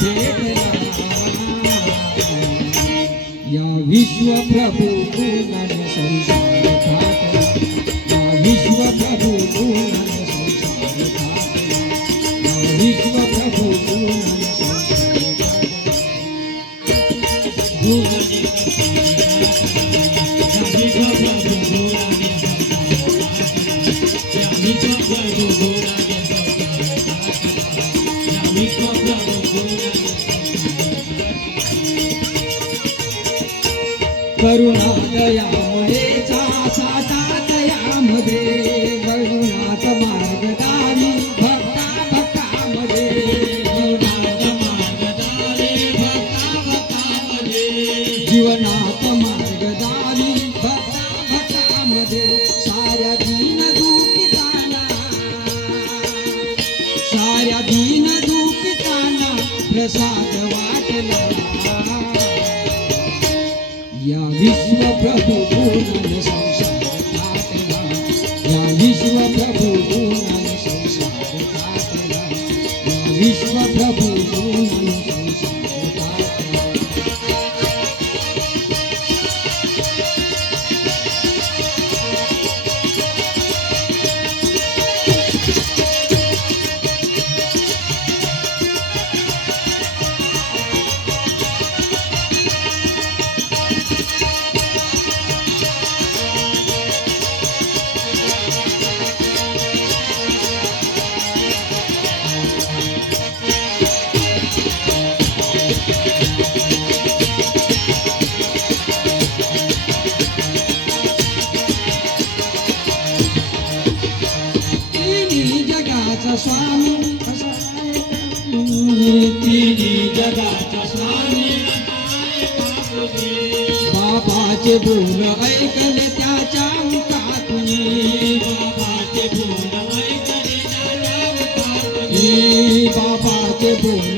भेटला या विश्व प्रभू गुणाने संसार थाटला या विश्व प्रभू गुणाने संसार थाटला या विश्व प्रभू गुणाने संसार गुणाने करुणा दयामयेचा साठा दयामध्ये गरुणात मार्गदारी भक्ता भक्तामध्ये गरुणात मार्गदारी भक्ता भक्तामध्ये जीवनात मार्गदारी भक्ता भक्तामध्ये साऱ्या दीन दुःखितांना प्रसाद वाटला या विश्व प्रभू गुणाने संसार थाटला या विश्व प्रभू गुणाने संसार थाटला या विश्व प्रभू गुणाने संसार थाटला स्वामी तिन्ही जगाचा स्वामी बाबाचे बोल ऐकले त्याच्या मुखातून बाबाचे बोल ऐकले त्याच्या मुखातून बाबाचे बोल